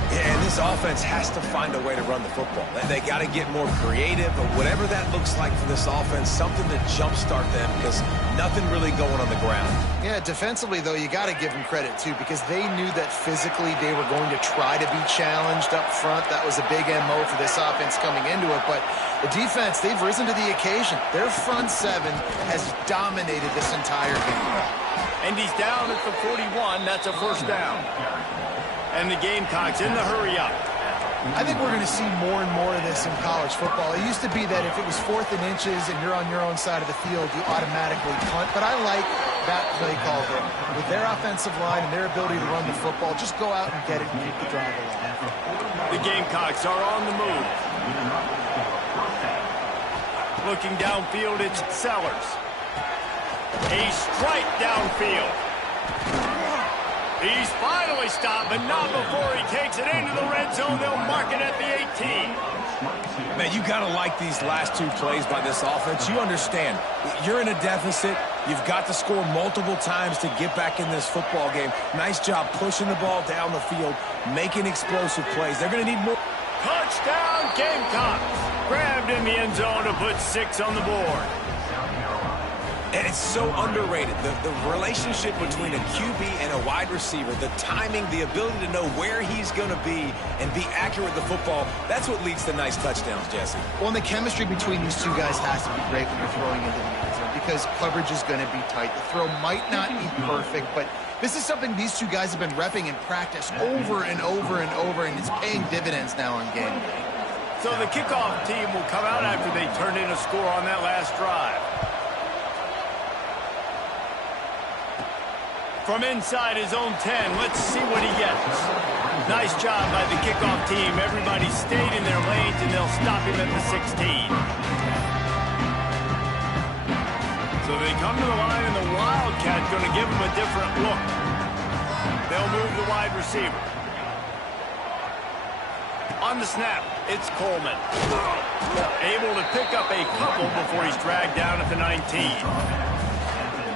Yeah, and this offense has to find a way to run the football. They got to get more creative, but whatever that looks like for this offense, something to jumpstart them because nothing really going on the ground. Yeah, defensively, though, you got to give them credit, too, because they knew that physically they were going to try to be challenged up front. That was a big MO for this offense coming into it, but the defense, they've risen to the occasion. Their front seven has dominated this entire game. And he's down at the 41. That's a first down. And the Gamecocks in the hurry-up. I think we're going to see more and more of this in college football. It used to be that if it was 4th and inches and you're on your own side of the field, you automatically punt. But I like that play call there. With their offensive line and their ability to run the football, just go out and get it and keep the drive alive. The Gamecocks are on the move. Looking downfield, it's Sellers. A strike downfield. He's finally stopped, but not before he takes it into the red zone. They'll mark it at the 18. Man, you got to like these last two plays by this offense. You understand, you're in a deficit. You've got to score multiple times to get back in this football game. Nice job pushing the ball down the field, making explosive plays. They're going to need more. Touchdown, Gamecocks. Grabbed in the end zone to put 6 on the board. And it's so underrated. The relationship between a QB and a wide receiver, the timing, the ability to know where he's going to be and be accurate with the football, that's what leads to nice touchdowns, Jesse. Well, and the chemistry between these two guys has to be great when you're throwing into the end zone because coverage is going to be tight. The throw might not be perfect, but this is something these two guys have been repping in practice over and over and over, and it's paying dividends now on game day. So the kickoff team will come out after they turned in a score on that last drive. From inside his own 10, let's see what he gets. Nice job by the kickoff team. Everybody stayed in their lanes, and they'll stop him at the 16. So they come to the line, and the Wildcat's going to give him a different look. They'll move the wide receiver. On the snap, it's Coleman. Able to pick up a couple before he's dragged down at the 19.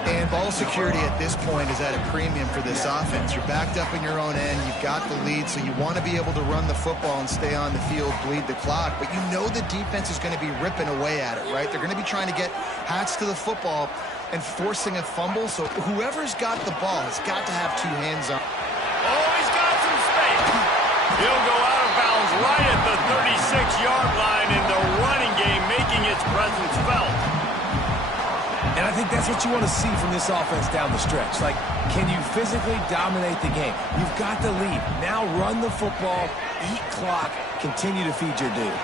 And ball security at this point is at a premium for this offense. You're backed up in your own end. You've got the lead, so you want to be able to run the football and stay on the field, bleed the clock. But you know the defense is going to be ripping away at it, right? They're going to be trying to get Hats to the football and forcing a fumble. So whoever's got the ball has got to have two hands on. Oh, he's got some space. He'll go out of bounds right at the 36-yard line in the running game, making its presence felt. And I think that's what you want to see from this offense down the stretch. Like, can you physically dominate the game? You've got the lead. Now run the football, eat clock, continue to feed your dude.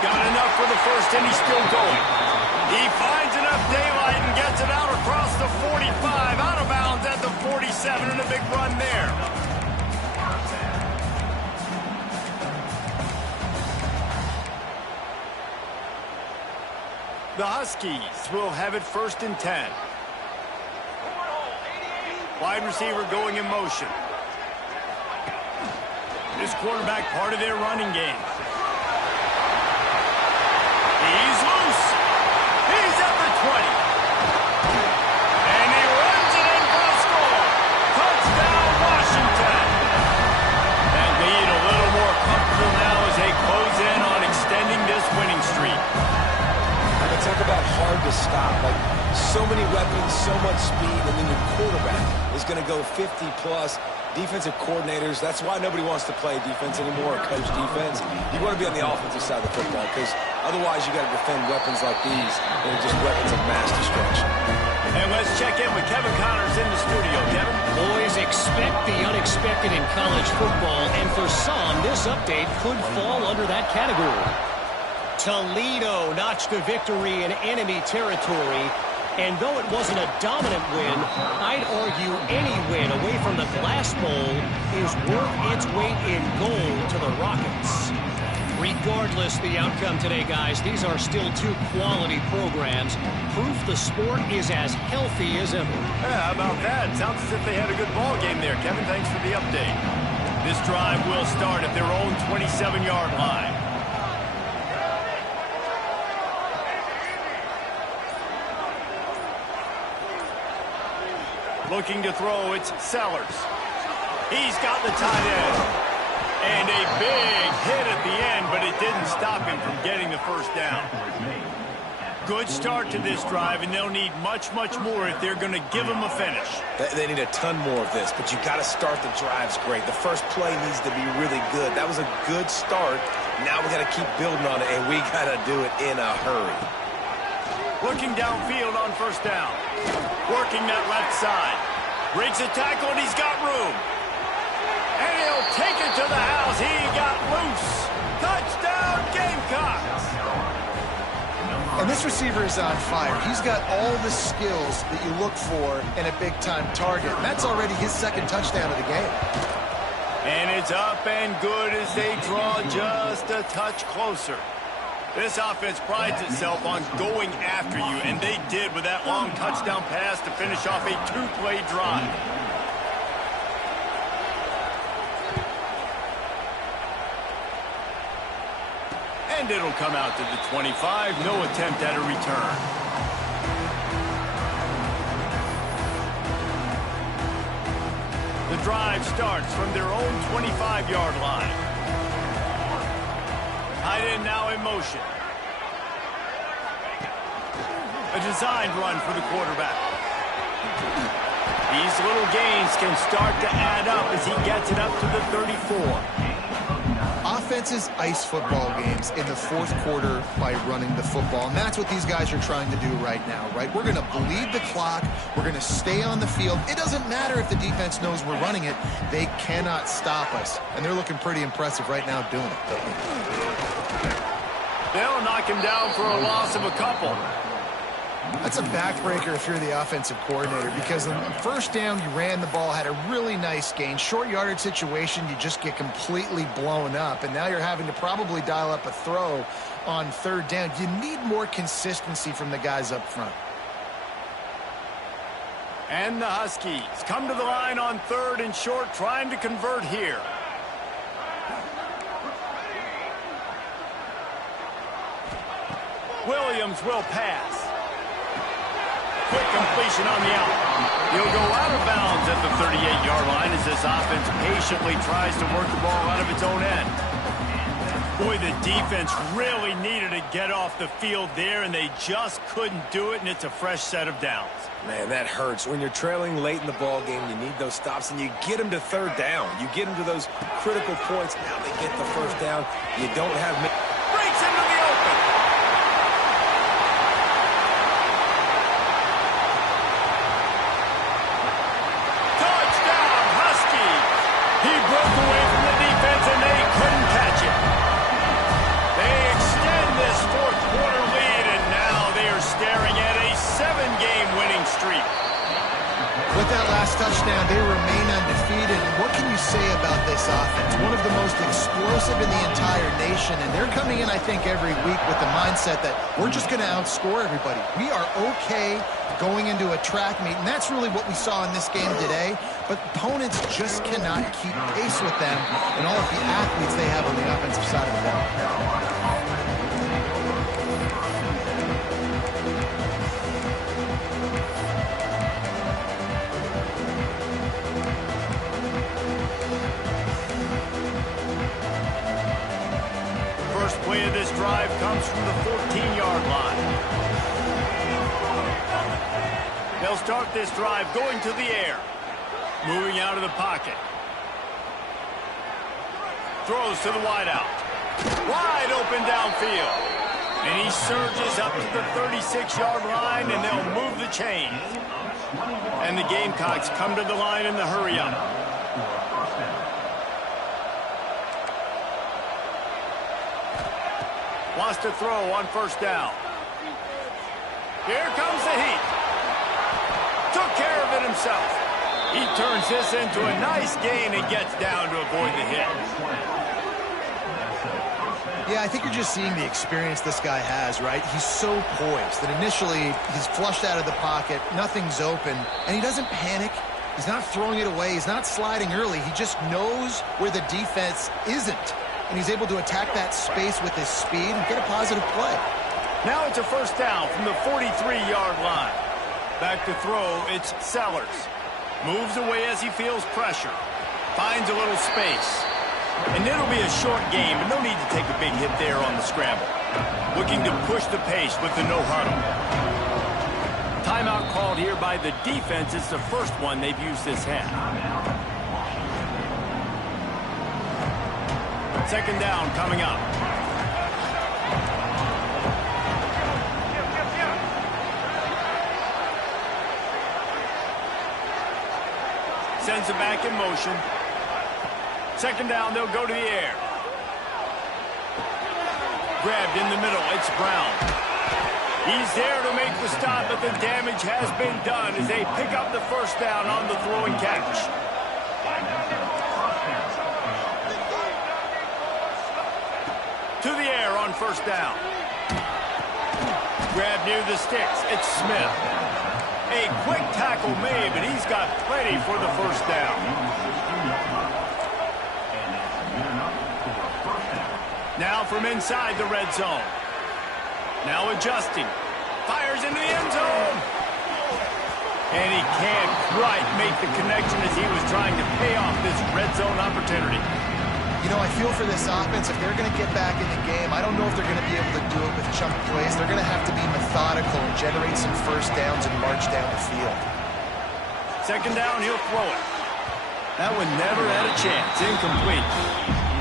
Got enough for the first, and he's still going. He finds enough daylight and gets it out across the 45, out of bounds at the 47, and a big run there. The Huskies will have it 1st and 10. Wide receiver going in motion. This quarterback part of their running game. He's loose. He's at the 20. And he runs it in for a score. Touchdown, Washington. That lead a little more comfortable now as they close in on extending this winning streak. Talk about hard to stop. Like, so many weapons, so much speed, and then your quarterback is going to go 50-plus. Defensive coordinators, that's why nobody wants to play defense anymore or coach defense. You want to be on the offensive side of the football because otherwise you got to defend weapons like these that are just weapons of mass destruction. And let's check in with Kevin Connors in the studio. Kevin? Boys, expect the unexpected in college football, and for some, this update could fall under that category. Toledo notched a victory in enemy territory, and though it wasn't a dominant win, I'd argue any win away from the Glass Bowl is worth its weight in gold to the Rockets. Regardless the outcome today, guys, these are still two quality programs. Proof the sport is as healthy as ever. Yeah, how about that? Sounds as if they had a good ball game there. Kevin, thanks for the update. This drive will start at their own 27-yard line. Looking to throw, it's Sellers. He's got the tight end. And a big hit at the end, but it didn't stop him from getting the first down. Good start to this drive, and they'll need much, much more if they're going to give them a finish. They need a ton more of this, but you got to start the drives great. The first play needs to be really good. That was a good start. Now we got to keep building on it, and we got to do it in a hurry. Looking downfield on first down. Working that left side. Breaks a tackle, and he's got room. And he'll take it to the house. He got loose. Touchdown, Gamecocks. And this receiver is on fire. He's got all the skills that you look for in a big-time target. And that's already his second touchdown of the game. And it's up and good as they draw just a touch closer. This offense prides itself on going after you, and they did with that long touchdown pass to finish off a two-play drive. And it'll come out to the 25. No attempt at a return. The drive starts from their own 25-yard line. Tight end now in motion. A designed run for the quarterback. These little gains can start to add up as he gets it up to the 34. Offenses ice football games in the fourth quarter by running the football, and that's what these guys are trying to do right now, right? We're going to bleed the clock. We're going to stay on the field. It doesn't matter if the defense knows we're running it. They cannot stop us, and they're looking pretty impressive right now doing it. They'll knock him down for a loss of a couple. That's a backbreaker if you're the offensive coordinator, because on first down, you ran the ball, had a really nice gain. Short yardage situation, you just get completely blown up, and now you're having to probably dial up a throw on third down. You need more consistency from the guys up front. And the Huskies come to the line on third and short, trying to convert here. Williams will pass. Quick completion on the out. He'll go out of bounds at the 38-yard line as this offense patiently tries to work the ball out of its own end. Boy, the defense really needed to get off the field there, and they just couldn't do it, and it's a fresh set of downs. Man, that hurts. When you're trailing late in the ball game, you need those stops, and you get them to third down. You get them to those critical points. Now they get the first down. You don't have... Breaks into the open. Touchdown, Huskies. He broke away from the defense, and they couldn't catch it. They extend this fourth quarter lead, and now they are staring at a 7-game winning streak. With that last touchdown, they remain undefeated. And what can you say about this offense? One of the most explosive in the entire nation, and they're coming in, I think, every week with the mindset that we're just going to outscore everybody. We are okay going into a track meet, and that's really what we saw in this game today. But opponents just cannot keep pace with them and all of the athletes they have on the offensive side of the ball. First play of this drive comes from the 14-yard line. They'll start this drive going to the air. Moving out of the pocket. Throws to the wideout. Wide open downfield. And he surges up to the 36-yard line, and they'll move the chains. And the Gamecocks come to the line in the hurry-up. Wants to throw on first down. Here comes the heat. Took care of it himself. He turns this into a nice gain and gets down to avoid the hit. Yeah, I think you're just seeing the experience this guy has, right? He's so poised that initially he's flushed out of the pocket, nothing's open, and he doesn't panic. He's not throwing it away. He's not sliding early. He just knows where the defense isn't, and he's able to attack that space with his speed and get a positive play. Now it's a first down from the 43-yard line. Back to throw, it's Sellers. Moves away as he feels pressure. Finds a little space. And it'll be a short game, but no need to take a big hit there on the scramble. Looking to push the pace with the no huddle. Timeout called here by the defense. It's the first one they've used this half. Second down coming up. Sends it back in motion. Second down, they'll go to the air. Grabbed in the middle, it's Brown. He's there to make the stop, but the damage has been done as they pick up the first down on the throw and catch. To the air on first down. Grabbed near the sticks, it's Smith. A quick tackle made, but he's got plenty for the first down. Now from inside the red zone. Now adjusting. Fires into the end zone. And he can't quite make the connection as he was trying to pay off this red zone opportunity. You know, I feel for this offense, if they're going to get back in the game, I don't know if they're going to be able to do it with chunk plays. They're going to have to be methodical and generate some first downs and march down the field. Second down, he'll throw it. That one never had a chance. Incomplete.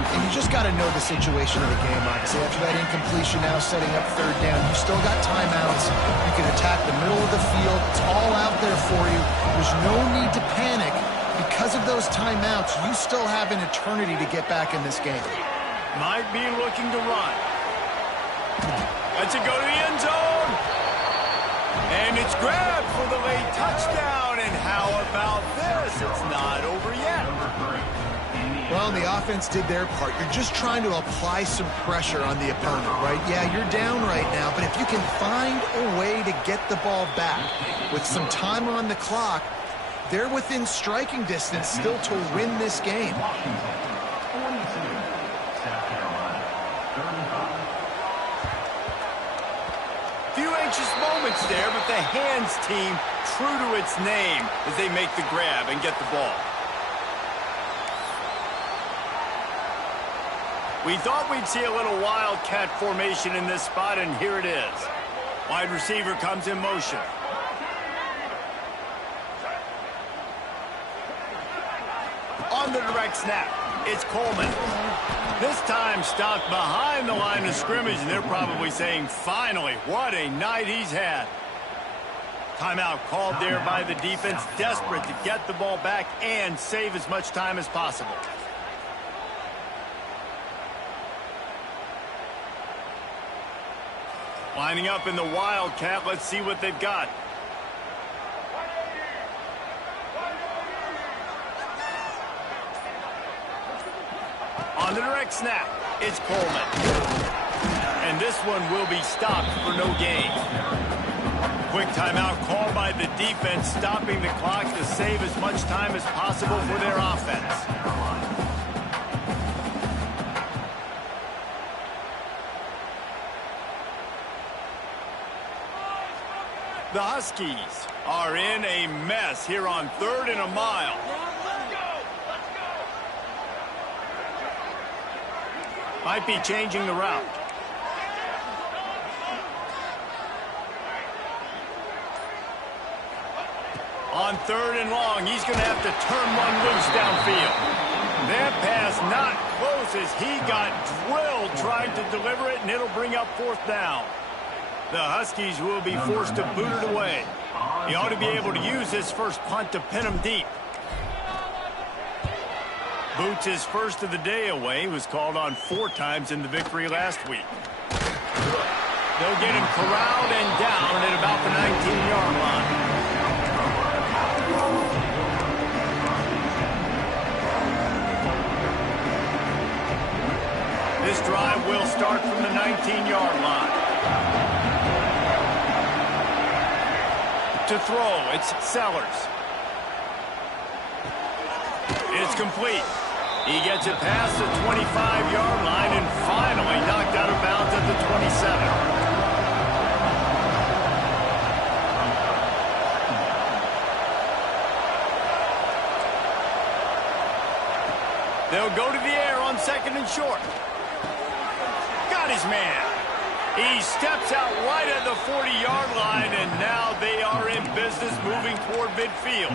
And you just got to know the situation of the game, obviously. After that incompletion, now setting up third down, you still got timeouts. You can attack the middle of the field. It's all out there for you. There's no need to panic. Because of those timeouts, you still have an eternity to get back in this game. Might be looking to run. Lets it go to the end zone. And it's grabbed for the late touchdown. And how about this? It's not over yet. Well, the offense did their part. You're just trying to apply some pressure on the opponent, right? Yeah, you're down right now, but if you can find a way to get the ball back with some time on the clock, they're within striking distance still to win this game. Few anxious moments there, but the hands team true to its name as they make the grab and get the ball. We thought we'd see a little wildcat formation in this spot, and here it is. Wide receiver comes in motion. On the direct snap, it's Coleman. This time stopped behind the line of scrimmage, and they're probably saying, finally, what a night he's had. Timeout called there by the defense, desperate to get the ball back and save as much time as possible. Lining up in the Wildcat, let's see what they've got. On the direct snap, it's Coleman. And this one will be stopped for no gain. Quick timeout called by the defense, stopping the clock to save as much time as possible for their offense. The Huskies are in a mess here on 3rd and a mile. Might be changing the route. On 3rd and long, he's going to have to turn one loose downfield. That pass not close as he got drilled trying to deliver it, and it'll bring up 4th down. The Huskies will be forced to boot it away. He ought to be able to use his first punt to pin him deep. Boots his first of the day away. He was called on 4 times in the victory last week. They'll get him corralled and down at about the 19-yard line. This drive will start from the 19-yard line. To throw, it's Sellers. It's complete. He gets it past the 25-yard line and finally knocked out of bounds at the 27. They'll go to the air on 2nd and short. Got his man. He steps out right at the 40-yard line, and now they are in business moving toward midfield.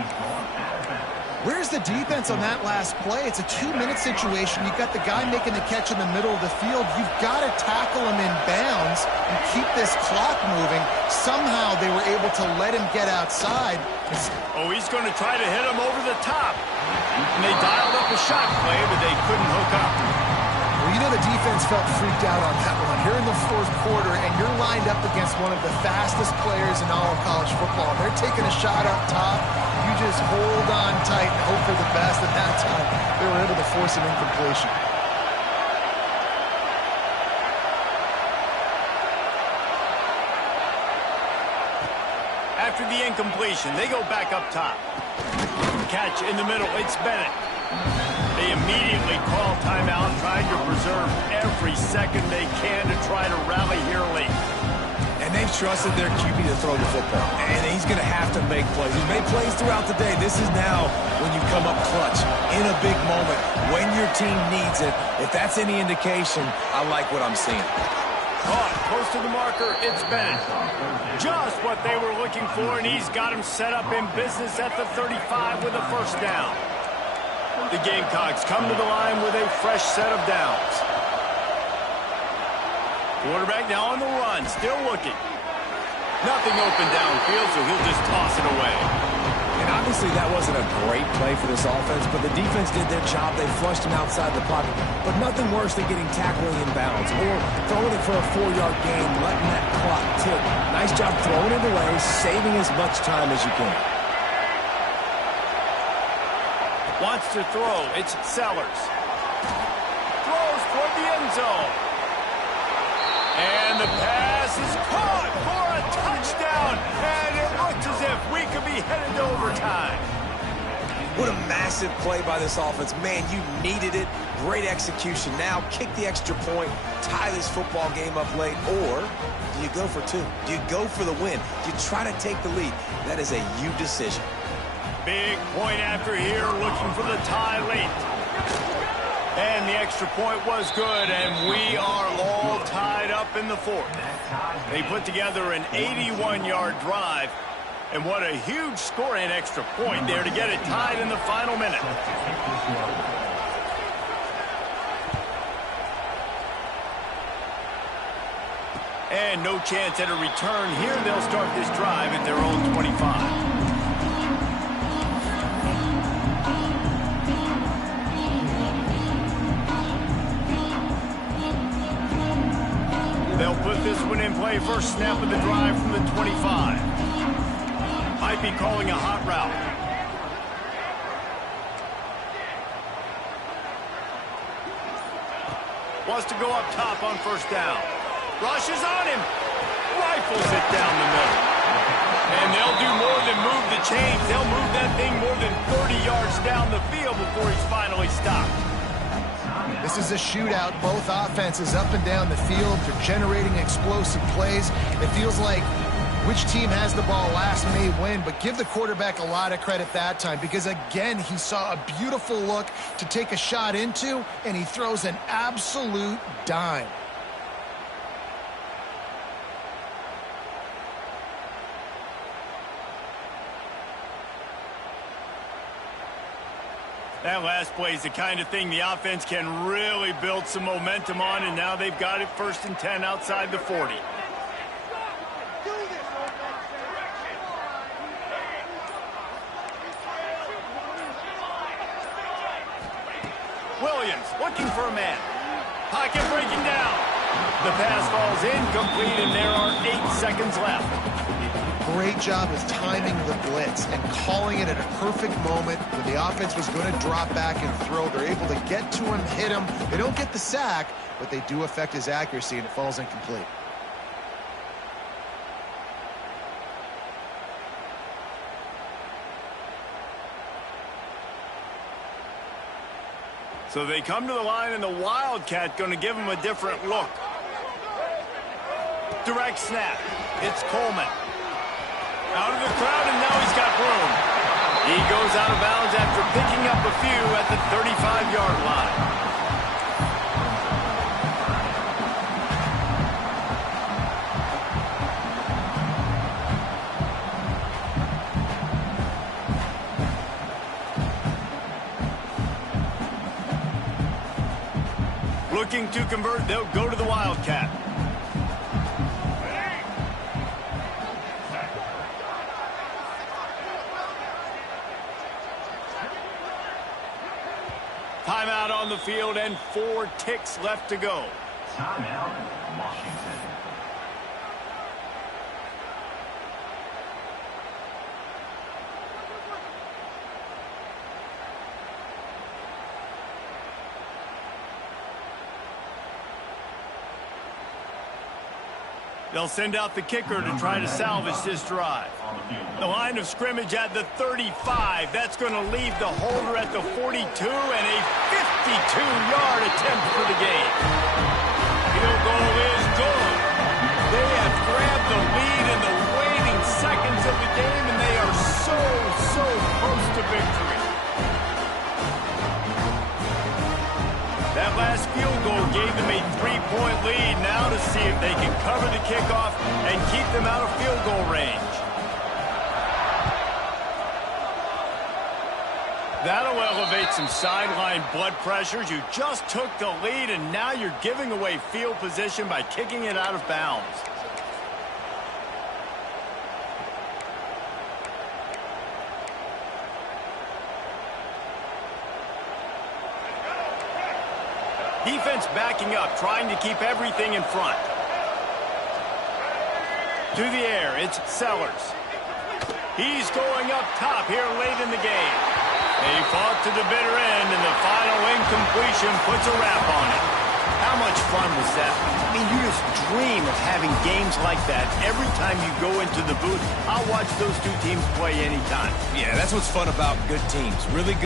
Where's the defense on that last play? It's a 2-minute situation. You've got the guy making the catch in the middle of the field. You've got to tackle him in bounds and keep this clock moving. Somehow they were able to let him get outside. Oh, he's going to try to hit him over the top. And they dialed up a shot play, but they couldn't hook up. Well, you know the defense felt freaked out on that one. You're in the 4th quarter, and you're lined up against one of the fastest players in all of college football. They're taking a shot up top. You just hold on tight and hope for the best. At that time, they were able to force an incompletion. After the incompletion, they go back up top. Catch in the middle, it's Bennett. They immediately call timeout, trying to preserve every second they can to try to rally here late. And they've trusted their QB to throw the football. And he's going to have to make plays. He's made plays throughout the day. This is now when you come up clutch in a big moment when your team needs it. If that's any indication, I like what I'm seeing. Caught close to the marker, it's Bennett. Just what they were looking for, and he's got him set up in business at the 35 with a 1st down. The Gamecocks come to the line with a fresh set of downs. Quarterback now on the run, still looking. Nothing open downfield, so he'll just toss it away. And Obviously, that wasn't a great play for this offense, but the defense did their job. They flushed him outside the pocket. But nothing worse than getting tackled in bounds or throwing it for a 4-yard gain, letting that clock tick. Nice job throwing it away, saving as much time as you can. Wants to throw. It's Sellers. Throws toward the end zone. And the pass is caught for a touchdown. And it looks as if we could be headed to overtime. What a massive play by this offense. Man, you needed it. Great execution. Now kick the extra point, tie this football game up late, or do you go for two? Do you go for the win? Do you try to take the lead? That is a you decision. Big point after here, looking for the tie late. And the extra point was good, and we are all tied up in the fourth. They put together an 81-yard drive, and what a huge score and extra point there to get it tied in the final minute. And no chance at a return here. They'll start this drive at their own 25. They'll put this one in play. First snap of the drive from the 25. Might be calling a hot route. Wants to go up top on first down. Rushes on him. Rifles it down the middle. And they'll do more than move the chains. They'll move that thing more than 30 yards down the field before he's finally stopped. This is a shootout. Both offenses up and down the field. They're generating explosive plays. It feels like which team has the ball last may win, but give the quarterback a lot of credit that time because, again, he saw a beautiful look to take a shot into, and he throws an absolute dime. That last play is the kind of thing the offense can really build some momentum on, and now they've got it 1st and 10 outside the 40. Williams looking for a man. Pocket breaking down. The pass falls incomplete, and there are 8 seconds left. Great job of timing the blitz and calling it at a perfect moment when the offense was going to drop back and throw. They're able to get to him, hit him. They don't get the sack, but they do affect his accuracy, and it falls incomplete. So they come to the line, and the Wildcat going to give them a different look. Direct snap. It's Coleman. Out of the crowd, and now he's got room. He goes out of bounds after picking up a few at the 35-yard line. Looking to convert, they'll go to the Wildcat. Timeout on the field and 4 ticks left to go. Timeout, Washington. They'll send out the kicker to try to salvage this drive. The line of scrimmage at the 35. That's going to leave the holder at the 42 and a 52-yard attempt for the game. Field goal is good. They have grabbed the lead in the waning seconds of the game, and they are so close to victory. That last field goal gave them a 3-point lead. Now to see if they can cover the kickoff and keep them out of field goal range. That'll elevate some sideline blood pressures. You just took the lead, and now you're giving away field position by kicking it out of bounds. Defense backing up, trying to keep everything in front. To the air, it's Sellers. He's going up top here late in the game. He fought to the bitter end, and the final incompletion puts a wrap on it. How much fun was that? I mean, you just dream of having games like that every time you go into the booth. I'll watch those two teams play anytime. Yeah, that's what's fun about good teams. Really good.